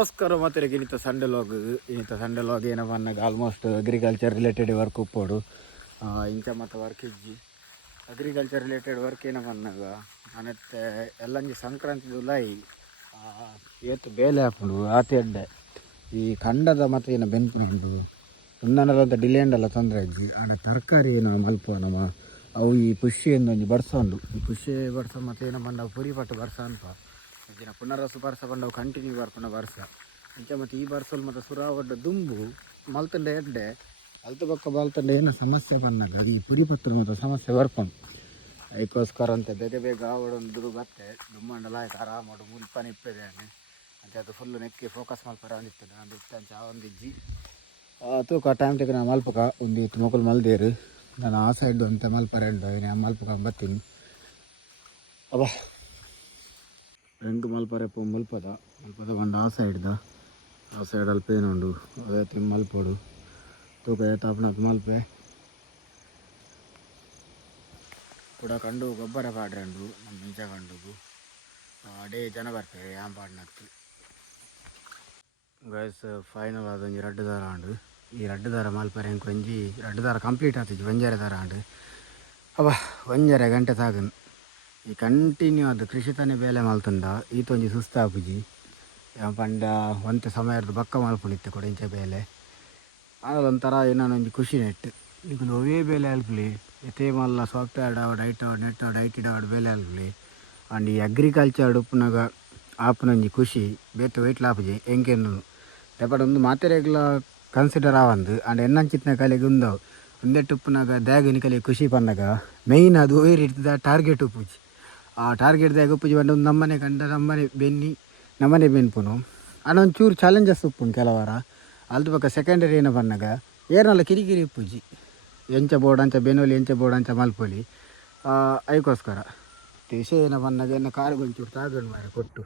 ನಮಸ್ಕಾರ ಮಾತ್ರ ಇನ್ನಿತ Sunday log ಏನಪ್ಪ ಅನ್ನಗ ಆಲ್ಮೋಸ್ಟ್ ಅಗ್ರಿಕಲ್ಚರ್ ರಿಲೇಟೆಡ್ ವರ್ಕ್ ಉಪ್ಪೋಡು ಇಂಚ ಮತ್ತು ವರ್ಕ್ ಇಜ್ಜಿ ಅಗ್ರಿಕಲ್ಚರ್ ರಿಲೇಟೆಡ್ ವರ್ಕ್ ಏನಪ್ಪ ಅನ್ನಗ ಮತ್ತೆ ಎಲ್ಲಂಜಿ ಸಂಕ್ರಾಂತಿ ಉಲಾಯಿ ಏತು ಬೇಲೆ ಹಾಕೊಂಡು ಆತಿ ಅಡ್ಡೆ ಈ ಖಂಡದ ಮತ್ತು ಏನು ಬೆನ್ಪುಂಡು ಒಂದನದಂತ ಡಿಲೇಂಡಲ್ಲ ತೊಂದರೆ ಅಜ್ಜಿ ಆಡ ತರಕಾರಿ ಏನು ಮಲ್ಪ ನಮ್ಮ ಅವು ಈ ಪುಷ್ಟಿಯಿಂದ ಒಂಜಿ ಬಡ್ಸೊಂಡು ಈ ಪುಷ್ಟಿ ಬಡ್ಸ ಮತ್ತು ಏನಪ್ಪ ನಾವು ಪುರಿ ಪಟ್ಟು ಬರ್ಸ ಅಂತ ಅಂಚಿನ ಪುನರಸು ಬರ್ಸ ಬಂದವು ಕಂಟಿನ್ಯೂ ಬರ್ಪುನ ಬರ್ಸ ಅಂಚೆ ಮತ್ತು ಈ ಬರ್ಸಲು ಮತ್ತು ಸುರಾವಡ್ಡ ದುಂಬು ಮಲ್ತಂಡೆ ಎಡ್ಡೆ ಅಲ್ತು ಪಕ್ಕ ಬಲ್ತಂಡೆ ಏನೋ ಸಮಸ್ಯೆ ಬಂದಾಗ ಅದು ಈ ಪುರಿ ಪತ್ರ ಮತ್ತು ಸಮಸ್ಯೆ ಬರ್ಕೊಂಡು ಅದಕ್ಕೋಸ್ಕರ ಅಂತ ಬೇಗ ಆವಡೊಂದು ಬತ್ತೆ ದುಮ್ಮಂಡಲ ಆಯ್ತು ಆರಾಮಾಡು ಮುಲ್ಪ ನಿಪ್ಪದೆ ಅಂಚೆ ಅದು ಫುಲ್ಲು ನೆಕ್ಕಿ ಫೋಕಸ್ ಮಲ್ಪರ ಅಂದಿರ್ತದೆ ಅದು ಅಂಚೆ ಆ ಒಂದಿಜ್ಜಿ ತೂಕ ಟೈಮ್ ಟೇಕ್ ನಾನು ಮಲ್ಪಕ ಒಂದು ಇತ್ತು ಮಕ್ಕಳು ಮಲ್ದೇರು ನಾನು ಆ ಸೈಡ್ ಅಂತ ಮಲ್ಪರ ಎಂಡು ಮಲ್ಪಕ ಬರ್ತೀನಿ ಅಬ್ಬಾ ಎಂಟು ಮಲ್ಪರೆ ಮಲ್ಪದ ಬಂದು ಆ ಸೈಡಲ್ಲಿ ಪೇನ್ ಉಂಡು ಅದೇ ತಿನ್ ಮಲ್ಪೋಡು ತೂಕ ಏತಾಪನದು ಮಲ್ಪೆ ಕೂಡ ಕಂಡು ಗೊಬ್ಬರ ಪಾಡ್ರಂಡು ನಮ್ಮ ನಿಜ ಕಂಡುಗು ಅಡೇ ಜನ ಬರ್ತಾರೆ ಯಾನ್ ಪಾಡ್ನತ್ತು ಗೈಸ್ ಫೈನಲ್ ಅದೊಂದು ರಡ್ಡು ದಾರ ಆಂಡು ಈ ರಡ್ಡು ದಾರ ಮಲ್ಪರೆ ಕೊಂಜಿ ರಡ್ಡು ದಾರ ಕಂಪ್ಲೀಟ್ ಆಗ್ತಿದ್ವಿ ಒಂಜರೆ ದಾರ ಆಂಡು ಅಬ್ಬಾ ಒಂಜರೆ ಗಂಟೆ ಸಾಗನು ಈ ಕಂಟಿನ್ಯೂ ಅದು ಕೃಷಿ ತಾನೇ ಬೇಲೆ ಮಲ್ತಂಡ ಈತೊಂಜಿ ಸುಸ್ತಾಪುಜಿ ಪಂಡ ಒಂತೆ ಸಮಯದ ಬಕ್ಕ ಮಲ್ಪುಣಿತ್ತೆ ಕೂಡ ಇಂಚೆ ಬೇಲೆ ಆಮೇಲೆ ಒಂಥರ ಏನೊಂದು ಖುಷಿ ನೆಟ್ಟು ಈಗ ಒವೇ ಬೇಲೆ ಅಲ್ಪಲಿ ಎತ್ತೇ ಮಲ್ಲ ಸಾಫ್ಟ್ವೇರ್ ಆವಡ್ ಐಟ್ ಆವಡ್ ನೆಟ್ ಆವಡ್ ಐಟಿ ಆವಡ್ ಬೇಲೆ ಅಲ್ಪಲಿ ಅಂಡ್ ಈ ಅಗ್ರಿಕಲ್ಚರ್ ಉಪ್ಪುನಾಗ ಆಪುನೊಂಜಿ ಖುಷಿ ಬೇತು ವೆಯ್ಟ್ ಲಾಪುಜಿ ಎಂಕೆಂದು ರೆಪಡ್ ಒಂದು ಮಾತೆರೆಗ್ಲ ಕನ್ಸಿಡರ್ ಆವಂದು ಅಂಡ್ ಎನ್ನಂಚಿತ್ನ ಕಲೆಗೆ ಉಂದವು ಒಂದೆಟ್ಟು ಉಪ್ಪುನಾಗ ದ್ಯಾಗಿನ ಕಲೆ ಖುಷಿ ಬಂದಾಗ ಮೇಯ್ನ್ ಅದು ಓಯರ್ ಇರ್ತದ ಟಾರ್ಗೆಟ್ ಉಪ್ಪುಜಿ ಆ ಟಾರ್ಗೆಟ್ದಾಗ ಉಪ್ಪುಜಿ ಬಂದು ಒಂದು ನಮ್ಮನೆ ಕಂಡ ನಮ್ಮನೆ ಬೆನ್ಪುನು ಅನ್ನೊಂದು ಚೂರು ಚಾಲೆಂಜಸ್ ಉಪ್ಪುನು ಕೆಲವರ ಅಲ್ದು ಪಕ್ಕ ಸೆಕೆಂಡರಿ ಏನೋ ಬಂದಾಗ ಏರ್ನಲ್ಲ ಕಿರಿಕಿರಿ ಉಪ್ಪುಜಿ ಎಂಚ ಬೋರ್ಡ್ ಅಂಚ ಬೆನೋಲಿ ಎಂಚ ಬೋರ್ಡ್ ಅಂಚ ಮಲ್ಪೊಲಿ ಅದಕ್ಕೋಸ್ಕರ ವಿಷಯ ಏನೋ ಬಂದಾಗ ಏನು ಕಾರಿಗೆ ಒಂಚೂರು ತಾಗಂಡು ಮಾರೆ ಕೊಟ್ಟು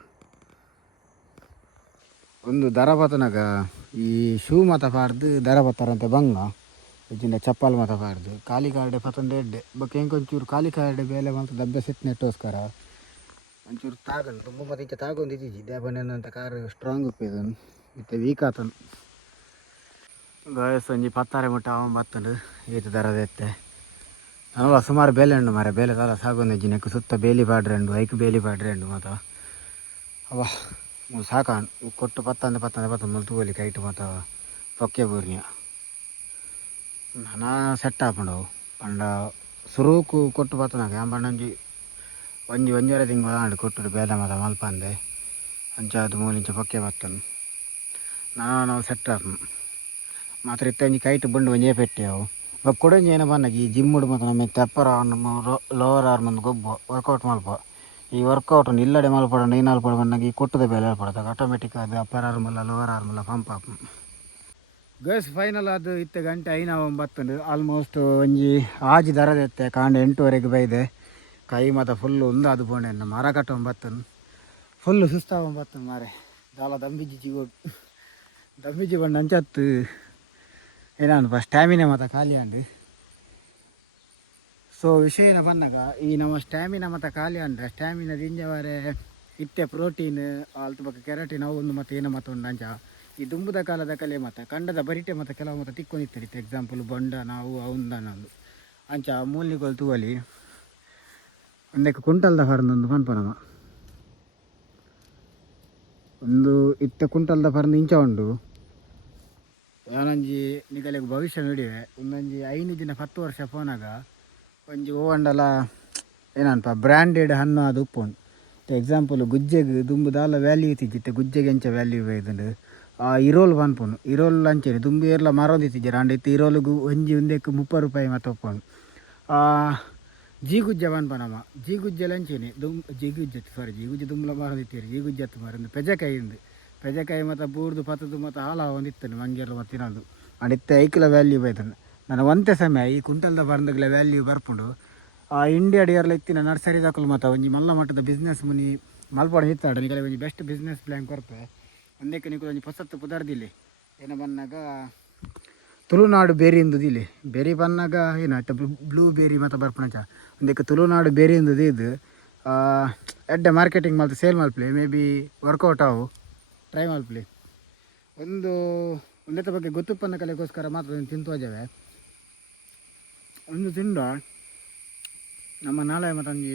ಒಂದು ದರ ಬತ್ತನಾಗ ಈ ಶೂ ಮತ ಪಾರ್ದು ದರ ಬತ್ತಾರಂತೆ ಬಂಗ ಹೆಚ್ಚಿನ ಚಪ್ಪಲ್ ಮತ ಪಾರ್ದು ಖಾಲಿ ಕಾರ್ಡೆ ಪತ್ತೊಂದು ಎಡ್ಡೆ ಬಕ್ಕ ಹೆಂಗೊಂಚೂರು ಖಾಲಿ ಕಾರ್ಡೆ ಬೇಲೆ ಮತ್ತು ದಬ್ಬೆ ಸೆಟ್ ನೆಟ್ಟೋಸ್ಕರ ಒಂಚೂರು ತಾಗಂಡು ತುಂಬ ಮತ್ತೆ ಇಂಚ ತಾಗೊಂದಿದ್ದೀಜಿ ದೇವನಂತ ಕಾರು ಸ್ಟ್ರಾಂಗ್ ಉಪ್ಪಿದನು ಮತ್ತೆ ವೀಕ್ ಆತನು ಗಾಯಸ್ ಒಂಜಿ ಪತ್ತಾರೆ ಮುಟ್ಟ ಅವನ್ ಬತ್ತಂಡು ಈತ ದರದ ಎತ್ತೆ ಅವಳ ಸುಮಾರು ಬೇಲೆ ಉಂಡು ಮಾರೆ ಬೇಲೆ ತರ ಸಾಗೊಂದಿಜ್ಜಿ ನೆಕ್ಕು ಸುತ್ತ ಬೇಲಿ ಪಾಡ್ರೆ ಐಕ್ ಬೇಲಿ ಪಾಡ್ರೆ ಮತ್ತು ಅವ ಸಾಕಾಂಡು ಕೊಟ್ಟು ಪತ್ತಂದೆ ಮುಲ್ತುಗೋಲಿ ಕೈಟು ಮತ್ತು ಪೊಕ್ಕೆ ಬೂರ್ನಿಯ ನಾನಾ ಸೆಟ್ ಹಾಕೊಂಡವು ಪಂಡ ಸುರೂಕು ಕೊಟ್ಟು ಪತ್ತನಾಗ ಯಾನ್ ಪಂಡಂಜಿ ಒಂಜರೆ ತಿಂಗಳು ಆಂಡು ಕೊಟ್ಟು ಬೇದ ಮತ ಮಲ್ಪಂದೆ ಅಂಚಾದು ಮೂಲಿಂಚ ಪೊಕ್ಕೆ ಬತ್ತನು ನಾವು ಸೆಟ್ ಹಾಕನು ಮಾತ್ರ ಇತ್ತಂಜಿ ಕೈಟ್ ಬಂಡು ಒಂಜೇ ಪೆಟ್ಟೆವು ಇವಾಗ ಕೊಡಂಜಿ ಏನೋ ಬಂದಾಗ ಈ ಜಿಮ್ಮುಡು ಮತ್ತು ನಮಗೆ ತೆಪ್ಪರ ಲೋವರ್ ಆರ್ಮ್ ಒಂದು ಗೊಬ್ಬ ವರ್ಕೌಟ್ ಮಲ್ಪ ಈ ವರ್ಕೌಟ್ ಇಲ್ಲಡೆ ಮಲ್ಪಡ ನೀನಾಲ್ಪಡ ಬಂದಾಗ ಈ ಕೊಟ್ಟದ ಬೇಲೆ ಹೇಳ್ಪಡ್ದಾಗ ಆಟೋಮೆಟಿಕ್ ಅದು ಅಪ್ಪರ್ ಆರ್ಮಲ್ಲ ಲೋವರ್ ಆರ್ಮಲ್ಲ ಪಂಪ್ ಆಪ್ ಗಸ್ ಫೈನಲ್ ಅದು ಇತ್ತೆ ಗಂಟೆ ಐನ ಒಂಬತ್ತುಂಡು ಆಲ್ಮೋಸ್ಟ್ ಒಂಜಿ ಆಜಿ ದರದ ಎತ್ತೆ ಕಾಂಡ 8:30 ಬೈದೆ ಕೈ ಮತ್ತು ಫುಲ್ಲು ಒಂದು ಅದು ಬೋಣೆ ಮರ ಕಟ್ಟ ಒಂಬತ್ತನು ಫುಲ್ಲು ಸುಸ್ತಾವ ಒಂಬತ್ತನು ಮಾರೆ ದಾಲ ದಮ್ಮಿಜಿ ಬಂಡು ಅಂಚತ್ತು ಏನಪ್ಪ ಸ್ಟ್ಯಾಮಿನಾ ಮತ್ತು ಖಾಲಿ ಅಂಡು ಸೊ ವಿಷಯ ಏನ ಬಂದಾಗ ಈ ನಮ್ಮ ಸ್ಟ್ಯಾಮಿನಾ ಮತ್ತು ಖಾಲಿ ಅಂದ್ರೆ ಸ್ಟ್ಯಾಮಿನಾ ದಿಂಜವಾರೆ ಇತ್ತೆ ಪ್ರೋಟೀನ್ ಅಲ್ತು ಬಗ್ಗೆ ಕೆರಟಿನ್ ಅವು ಒಂದು ಮತ್ತು ಏನೋ ಮತ್ತು ಉಂಡು ಅಂಚ ಈ ದುಂಬುದ ಕಾಲದ ಕಲೆ ಮತ್ತು ಕಂಡದ ಬರಿಟೆ ಮತ್ತು ಕೆಲವು ಮತ್ತು ತಿಕ್ಕೊಂಡಿತ್ತು ಎಕ್ಸಾಂಪಲ್ ಬೊಂಡ ನಾವು ಅವಂದನೊಂದು ಅಂಚ ಮೂಲಿಗಳು ತೂವಲಿ ಒಂದಕ್ಕೆ ಕುಂಟಲ್ದ ಫರ್ನೊಂದು ಪನ್ಪನವ ಒಂದು ಇತ್ತೆ ಕುಂಟಲ್ದ ಫರ್ನ ಇಂಚ ಉಂಡು ಯಾನೊಂಜಿ ನಿಗಲೆಗೆ ಭವಿಷ್ಯ ನೋಡಿವೆ ಒಂದೊಂಜಿ 5 ದಿನ 10 ವರ್ಷ ಫೋನಾಗ ಒಂಜಿ ಓವಂಡಲ ಏನಪ್ಪ ಬ್ರ್ಯಾಂಡೆಡ್ ಹಣ್ಣು ಅದು ಉಪ್ಪುಂಡು ಎಕ್ಸಾಂಪಲ್ ಗುಜ್ಜೆಗೆ ದುಂಬು ದಾಲ ವ್ಯಾಲ್ಯೂ ಇತ್ತಿಜ್ಜಿತ್ತೆ ಗುಜ್ಜೆಗೆ ಎಂಚ ವ್ಯಾಲ್ಯೂ ಇದ್ದನು ಇರೋಲ್ ಪನ್ಪುನು ಇರೋಲ್ ಅಂಚೇನೆ ದುಂಬು ಏರ್ಲ ಮರೊಂದಿತ್ತಿಜ್ಜರು ಅಂಡ ಇತ್ತು ಇರೋಲ್ಗು ಒಂಜಿ ಒಂದಕ್ಕೆ 30 ರೂಪಾಯಿ ಮತ್ತು ಒಪ್ಪುಂಡು ಜೀಗುಜ್ಜೆ ಪನ್ಪನಮ್ಮ ಜೀಗುಜ್ಜೆಲ ಅಂಚೇನೆ ಜೀಗುಜ್ಜೆ ದುಂಬುಲ ಮರೊಂದಿತ್ತೀರಿ ಜೀಗುಜ್ಜೆತ್ತು ಮರೊಂದು ಪೆಜಕಾಯಿ ಮತ್ತು ಬೂರ್ದು ಪತ್ತದು ಮತ್ತು ಹಾಲ ಒಂದಿತ್ತನು ಮಂಗೇರು ಮತ್ತು ತಿನ್ನೋದು ಅಂಡಿತ್ತೆ ಐಕ್ಲ ವ್ಯಾಲ್ಯೂ ಬೈತನು ನಾನು ಒಂತೆ ಸಮಯ ಈ ಕುಂಟಲ್ದ ಬರ್ದಾಗಲ ವ್ಯಾಲ್ಯೂ ಬರ್ಪುಂಡು ಇಂಡಿಯಾ ಡಿಯರ್ಲ ಇತ್ತಿನ ನರ್ಸರಿ ದಾಖಲು ಮತ್ತು ಒಂಜಿ ಮಲ್ಲ ಮಟ್ಟದ ಬಿಸ್ನೆಸ್ ಮುನಿ ಮಲ್ಪಡ ಇತ್ತಾಡ ನಿಗಲೆ ಒಂಜಿ ಬೆಸ್ಟ್ ಬಿಸ್ನೆಸ್ ಪ್ಲ್ಯಾನ್ ಕೊರಪೆ ಒಂದಕ್ಕೆ ನಿಖಲು ಒಂಜಿ ಹೊಸತ್ತು ಪುದರ್ದಿಲ್ಲಿ ಏನೋ ಬಂದಾಗ ತುಳುನಾಡು ಬೇರಿ ಎಂದುದಿಲ್ಲ ಬೇರಿ ಬಂದಾಗ ಏನಾಯ್ತು ಬ್ಲೂ ಬೇರಿ ಮತ್ತು ಬರ್ಪಣಚ ಒಂದಕ್ಕೆ ತುಳುನಾಡು ಬೇರಿ ಎಂದುದು ಇದು ಎಡ್ಡೆ ಮಾರ್ಕೆಟಿಂಗ್ ಮತ್ತು ಸೇಲ್ ಮಲ್ಪಲೆ ಮೇ ಬಿ ವರ್ಕೌಟ್ ಅವು ಟ್ರೈ ಮಲ್ಪಲೆ ಒಂದೇ ಬಗ್ಗೆ ಗೊತ್ತುಪ್ಪನ್ನ ಕಲೆಗೋಸ್ಕರ ಮಾತ್ರ ತಿಂತು ಹೋಜವೆ ಒಂದು ತಿಂದ ನಮ್ಮ ನಾಳೆ ಮತ್ತಂಜಿ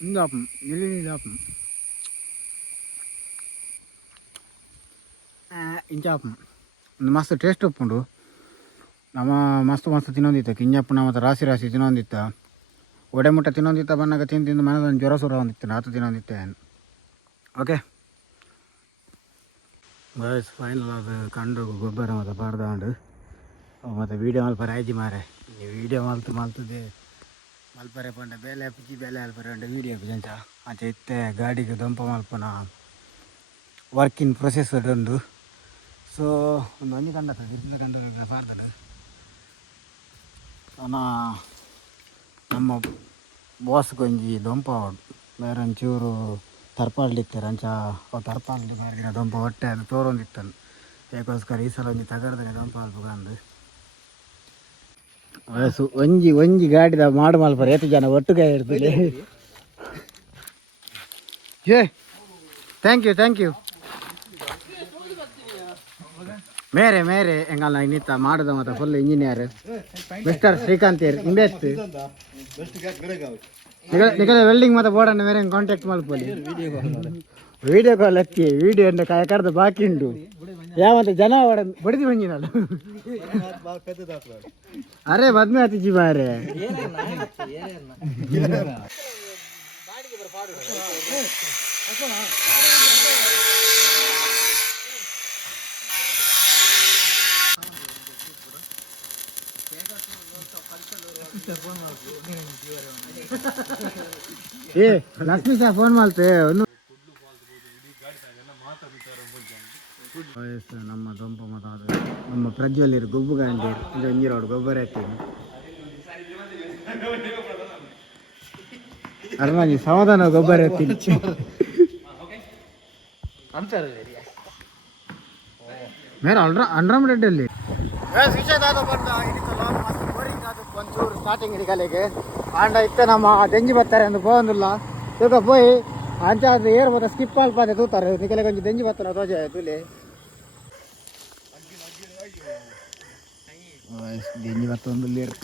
ಇಂದಾಪಂ ನಿಲ್ಲಿದಾಪಂ ಇಂಚಾಪಂ ಒಂದು ಮಸ್ತ್ ಟೇಸ್ಟ್ ಉಪ್ಪುಂಡು ನಮ್ಮ ಮಸ್ತ್ ತಿನ್ನೊಂದಿತ್ತ ಕಿಂಜಪ್ಪನ ಮತ್ತು ರಾಶಿ ತಿನ್ನೊಂದಿತ್ತ ಒಡೆ ಮುಟ್ಟ ತಿನ್ನೊಂದಿತ್ತ ಬನ್ನಾಗ ತಿಂದು ಮನದೊಂದು ಜ್ವರ ಸುರ ಒಂದಿತ್ತು ಆತು ತಿನ್ನೊಂದಿತ್ತೆ ಓಕೆ ಬಸ್ ಫೈನಲ್ ಅದು ಕಂಡು ಗೊಬ್ಬರ ಮತ್ತು ಪಾಡ್ದಾಂಡು ಮತ್ತು ವೀಡಿಯೋ ಮಲ್ಪರೆ ಆಯ್ತು ಮಾರೆ ವೀಡಿಯೋ ಮಲ್ತದೆ ಮಲ್ಪರೆ ಪಂಡ ಬೇಲೆ ಪುಚ್ಚಿ ಬೇಲೆ ಅಲ್ಪರೆ ಉಂಟು ವೀಡಿಯೋ ಜಂಚ ಆಚೆ ಇತ್ತೆ ಗಾಡಿಗೆ ದೊಂಪ ಮಲ್ಪನ ವರ್ಕ್ ಇನ್ ಪ್ರೊಸೆಸ್ ಉಂಡು ಸೊ ಒಂದು ಒಂಜಿ ಕಂಡತ್ತ ಇರ್ತಿನ ಕಂಡ ಪಾಡ್ದಡು ನಮ್ಮ ಬಾಸ್ ಕೊಂಜಿ ದೊಂಪ ಬೇರೆ ಒಂಚೂರು ತರ್ಪಾಡ್ಲಿತ್ತಾರೆ ಅಂಚ ತರ್ಪಾಡ್ಲಿ ಮಾರ್ಗಿನ ದೊಂಪ ಹೊಟ್ಟೆ ಅದು ತೋರೊಂದಿತ್ತನು ಯಾಕೋಸ್ಕರ ಈ ಸಲ ಒಂಜಿ ತಗಡ್ದಾನೆ ದೊಂಪ ಅಲ್ಪಗಂದು ವಯಸ್ಸು ಒಂಜಿ ಗಾಡಿದ ಮಾಡು ಮಲ್ಪರೆ ಎಷ್ಟು ಜನ ಒಟ್ಟಿಗೆ ಇರ್ತದೆ ಥ್ಯಾಂಕ್ ಯು ಮೇರೆ ಎಂಗಲ್ಲ ಇನ್ನಿತ್ತ ಮಾಡುದ ಮತ್ತೆ full engineer mister Srikanth invest ನಿಖಲ ವೆಲ್ಡಿಂಗ್ ಮತ್ತೆ ಬೋರ್ಡನ್ನು ಬೇರೆ ಕಾಂಟ್ಯಾಕ್ಟ್ ಮಲ್ಪಲ್ಲಿ ವಿಡಿಯೋ ಕಾಲ್ ಹಚ್ಚಿ ವಿಡಿಯೋ ಕರೆದು ಬಾಕಿ ಉಂಟು ಯಾವಂತ ಜನ ಬಡಿದು ಬಂಜಿನಲ್ಲ ಅರೆ ಬದ್ಮೆ ಹತ್ತಿಜಿ ಮಾರೆ ಲಕ್ಷ್ಮೀ ಸಹ ಫೋನ್ ಮಾಡ್ತೆ ಒಂದು ನಮ್ಮ ದೊಂಪ ಮಾತಾಡ ನಮ್ಮ ಪ್ರಜ್ವಲಿರು ಗೊಬ್ಬು ಗಾಂಡಿರು ಇದು ಅಂಜಿರೋಡು ಗೊಬ್ಬರ ಎತ್ತೀನಿ ಅರ್ನಾಜಿ ಸಮಾಧಾನ ಗೊಬ್ಬರ ಎತ್ತೀನಿ ಮೇರೆ ಅನ್ರಾಮಿಡೆಡ್ಡಲ್ಲಿ ಒಂಚೂರು ಸ್ಟಾರ್ಟಿಂಗ್ ಹಿಡಿಕಲೆಗೆ ಆಂಡ ಇತ್ತೆ ನಮ್ಮ ದೆಂಜಿ ಬರ್ತಾರೆ ಅಂದು ಪೋಂದಿಲ್ಲ ಈಗ ಪೋಯಿ ಅಂಚ ಅದು ಏರ್ ಮತ್ತೆ ಸ್ಕಿಪ್ ಅಲ್ಪಾದೆ ತೂತಾರೆ ನಿಕಲೆ ಕೊಂಚ ದೆಂಜಿ ಬರ್ತಾರೆ ತೋಜ ತುಲಿ ದೆಂಜಿ ಬತ್ತೊಂದುಲ್ಲೇರು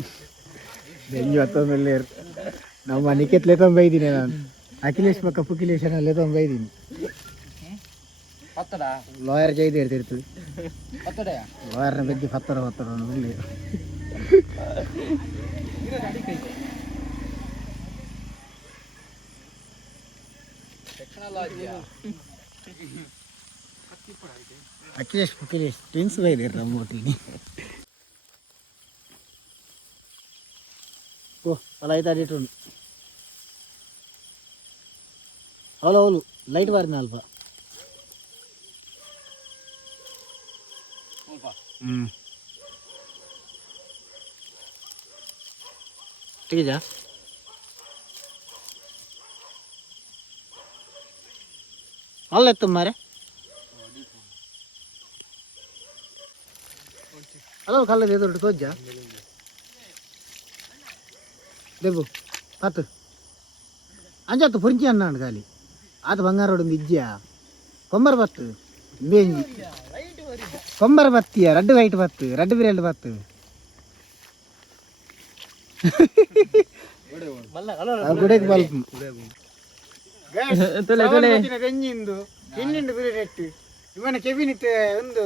ನಮ್ಮ ನಿಕೆತ್ ಲೆತೊಂಬೈದೀನಿ ನಾನು ಅಖಿಲೇಶ್ ಪಕ್ಕ ಪುಕಿಲೇಶನ ಲೆತೊಂಬೈದೀನಿ ಲಾಯರ್ ಜೈದು ಇರ್ತಿರ್ತದೆ ಲಾಯರ್ನ ಬಗ್ಗೆ ಹತ್ತರ ಇಲ್ಲಿ ಅಖಿಲೇಶ್ ಪುಕಿಲೇಶ್ ಟ್ವಿನ್ಸ್ ಬೈದಿರಿ ನಮ್ಮ ಒಟ್ಟಿಗೆ ಓ ಅಲ್ಲ ಐತಾಡಿಟ್ಟು ಅವಳು ಲೈಟ್ ಬಾರಿನ ಅಲ್ಪ ठीक है अल्ल तुम्हारे अल्ल कल दे दो तो जा देबू पत्त अंजा तो पुंची अन्ना खाली आत बंगारोड विद्या कोंबर पत्त बेंजी कोंबर पत्तिया रेड वाइट पत्त रेड बिरेल पत्त ಗುಡೆಗೆ ಬಲ್ಪ್ ಗಂಜಿಂದು ಇನ್ನಿಂದು ಬಿರೆಟ್ ಇವನ ಕೆಬಿನಿತ್ ಒಂದು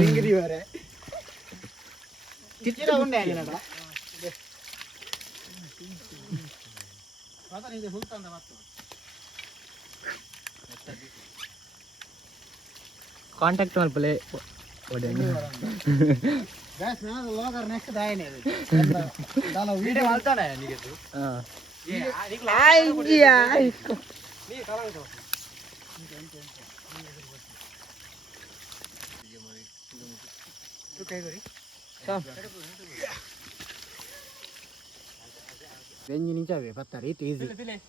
ಹಿಂಗಿದೀವರೆ ಚಿತ್ರ ಉಂಡೆ ಆಗಿನಡ ಕಾಂಟ್ಯಾಕ್ಟ್ ಮಲ್ಪಲೆ गैस में ना लोगर नेक्स्ट दाए ने डालो वीडियो डालता है निके तू हां आई गया इसको नी साला तो तू काय करी ಬೆಂಜಿ ನಿಂಚಾವೆ ಪತ್ತಾರೆ ಇದು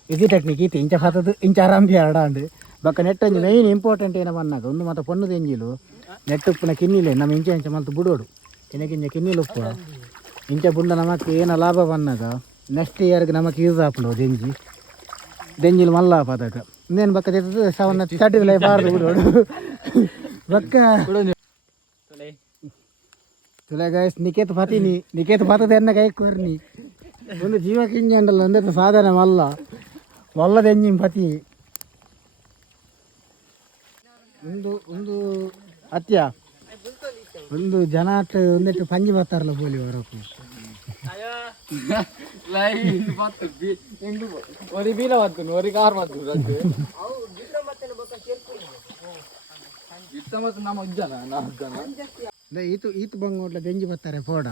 ಈಸಿ ಟೆಕ್ನಿಕ್ ಇದು ಇಂಚ ಹಾತದು ಇಂಚ ಆರಾಮ್ಗೆ ಹರಡಾಂಡು ಬಕ್ಕ ನೆಟ್ ಅಂಜಿ ಮೈನ್ ಇಂಪಾರ್ಟೆಂಟ್ ಏನವ ಅನ್ನಾಗ ಒಂದು ಮತ್ತೆ ಪೊಣ್ಣದು ಎಂಜಿಲು ನೆಟ್ ಉಪ್ಪುನ ಕಿನ್ನಿಲೆ ನಮ್ಮ ಇಂಚ ಇಂಚ ಮಲ್ತು ಬಿಡೋಡು ಕಿನ್ನಕಿಂಚ ಕಿನ್ನಿಲು ಉಪ್ಪು ಇಂಚ ಬುಂಡ ನಮಕ್ಕೆ ಏನ ಲಾಭ ಬಂದಾಗ ನೆಕ್ಸ್ಟ್ ಇಯರ್ಗೆ ನಮಗೆ ಯೂಸ್ ಆಪುಂಡು ದೆಂಜಿಲು ಮಲ್ಲ ಪದಕ ಇನ್ನೇನು ಬಕ್ಕ ಸವನ್ನ ಚಟಿಲೈ ಬಾರ್ದು ಬಿಡೋಡು ಬಕ್ಕ तुला गायस निकेत ಪಾತದ ಎನ್ನ ಕೈ ಕೋರ್ನಿ ಒಂದು ಜೀವಕ್ಕೆ ಇಂಜಿ ಅಂಡಲ್ಲ ಒಂದೇ ಸಾಧನೆ ಮಲ್ಲ ಒಲ್ಲದ ಎಂಜಿನ್ ಪತಿ ಒಂದು ಅತ್ಯ ಒಂದು ಜನ ಒಂದಿಟ್ಟು ಪಂಜಿ ಬರ್ತಾರಲ್ಲ ಬೋಲಿ ಹೊರಕು ಈತ ಬಂಗೋಟ್ಲ ದೆಂಜಿ ಬರ್ತಾರೆ ಪೋಡ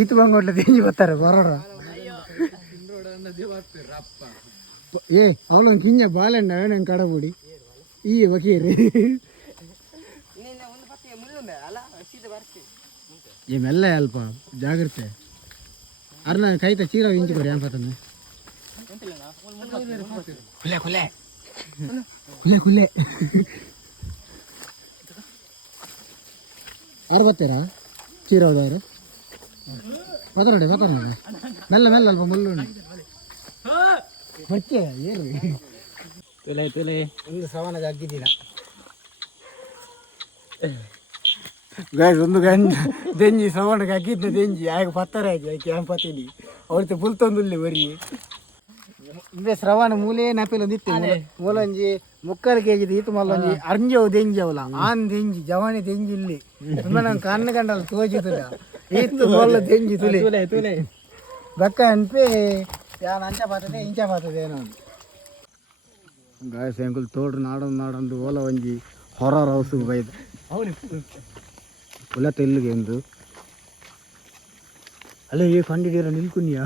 ಈತ ಬಂಗೋಟ್ಲ ದೆಂಜಿ ಬರ್ತಾರೆ ಬರೋಡ ಏ ಅವಳು ಕಿಂಜ ಬಾಲೆಂಡ ನಂಗೆ ಕಡಬುಡಿ ಈ ಬಕೀರಿ ಈ ಮೆಲ್ಲ ಅಲ್ಪ ಜಾಗ್ರತೆ ಅರ್ನ ಕೈತ ಚೀರ ಇಂಚಿ ಕೊಡಿ ಅಂಪತಂದು ಕುಲೆ ಕುಲೆ ಕುಲೆ ಕುಲೆ ಯಾರು ಬರ್ತೀರಾ ಚೀರ ಹೋದವರು ಮಾತಾಡಿ ಮೆಲ್ಲ ಮೆಲ್ಲ ಅಲ್ಪ ಮುಳ್ಳು ಮಚ್ಚೆ ಏನು ತುಲೆ ಒಂದು ಸವನಾಗ ಅಗ್ಗಿದ್ದೀರ ಒಂದು ದೆಂಜಿ ಸವಣಿಗೆ ಅಗ್ಗಿದ್ದ ದೆಂಜಿ ಆಗ ಪತ್ತಾರೆ ಆಗಿ ಆಕೆ ಅಂಪತ್ತೀನಿ ಅವ್ರದ್ದು ಪುಲ್ತೊಂದುಲ್ಲಿ ಬರೀ ಇಂಬೆ ಶ್ರವಣ ಮೂಲೆ ನಪೆಲ್ ಒಂದಿತ್ತು ಮೂಲಂಜಿ 3 kg ಈತು ಮಲ್ಲೊಂಜಿ ಅರ್ಂಜವು ದೆಂಜಿ ಅವಲ ಆನ್ ದೆಂಜಿ ಜವಾನಿ ದೆಂಜಿ ಇಲ್ಲಿ ನಂಗೆ ಕಣ್ಣು ಗಂಡಲ್ಲ ತೋಜಿತುಲ ಈತು ಮೊಲ್ಲ ದೆಂಜಿ ತುಲೆ ಬಕ್ಕ ಅನ್ಪೆ ಯಾನ್ ಅಂಚ ಪಾತದೆ ಇಂಚ ಪಾತದೆ ಏನೋ ಗಾಯ ಸ್ಯಾಂಕುಲ್ ತೋಡ್ರು ನಾಡೊಂದು ಓಲ ಒಂಜಿ ಹೊರರ್ ಹೌಸ್ ಬೈದು ಕುಲ ತೆಲ್ಲಿಗೆ ಎಂದು ಅಲ್ಲೇ ಈ ಕಂಡಿದ್ದೀರ ನಿಲ್ಕುನಿಯಾ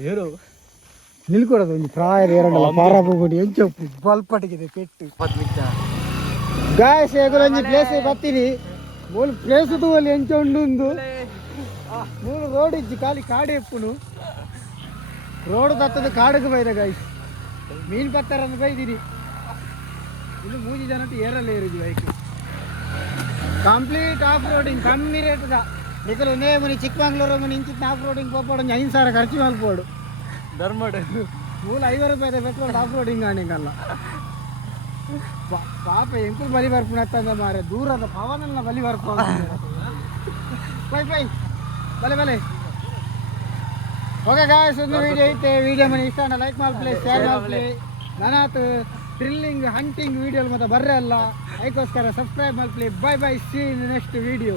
ಹೇರೋ ನಿಲ್ಕೊಡೋದು ಒಂದು ಪ್ರಾಯದ ಎರಡಲ್ಲ ಪಾರಾಪುಡಿ ಎಂಚಪ್ಪು ಬಲ್ಪಟ್ಟಿಗಿದೆ ಪೆಟ್ಟು ಗಾಯ ಸೇಗುಲಂಜಿ ಪ್ಲೇಸ್ ಬರ್ತೀನಿ ಮೂಲ ಪ್ಲೇಸ್ ತೂವಲ್ಲಿ ಎಂಚ ಉಂಡು ಮೂಲ ರೋಡ್ ಇಜ್ಜಿ ಖಾಲಿ ಕಾಡು ಎಪ್ಪುನು ರೋಡ್ ತತ್ತದ ಕಾಡಿಗೆ ಬೈದ ಗಾಯ್ಸ್ ಮೀನು ಪತ್ತಾರನ್ನು ಬೈದಿರಿ ಇನ್ನು 3 ಜನ ಏರಲ್ಲ ಏರಿದ್ವಿ ಬೈಕ್ ಕಂಪ್ಲೀಟ್ ಆಫ್ ರೋಡಿಂಗ್ ಕಮ್ಮಿ ರೇಟ್ದ ನಿಕಲು ಒಂದೇ ಮನಿ ಚಿಕ್ಕಮಂಗ್ಳೂರು ಮನಿ ಇಂಚಿನ ಆಫ್ ರೋಡಿಂಗ್ ಪೋಪಾಡು 5,000 ಖರ್ಚು ಮಾಡ್ಬೋಡು ಧರ್ಮಡ್ ಮೂಲ 5 ರೂಪಾಯಿ ಪೆಟ್ರೋಲ್ ಆಫ್ ರೋಡಿಂಗ್ ಆಣಿಂಗಲ್ಲ ಪಾಪ ಎಂಕುಲ್ ಬಲಿ ಬರ್ಪುಣ ಅಂತಂದ ಮಾರೆ ದೂರದ ಪವನಲ್ಲ ಬಲಿ ಬರ್ಪ ಬೈ ಬಲೆ ಓಕೆ ಗಾಯ್ಸ್ ಒಂದು ವಿಡಿಯೋ ಐತೆ ವಿಡಿಯೋ ಮನೆ ಇಷ್ಟ ಲೈಕ್ ಮಾಡ್ಲಿ ಶೇರ್ ಮಾಡ್ಲಿ ನಾನಾತು ಥ್ರಿಲ್ಲಿಂಗ್ ಹಂಟಿಂಗ್ ವಿಡಿಯೋ ಮತ್ತೆ ಬರ್ರೆ ಅಲ್ಲ ಅದಕ್ಕೋಸ್ಕರ ಸಬ್ಸ್ಕ್ರೈಬ್ ಮಾಡ್ಲಿ by C in next video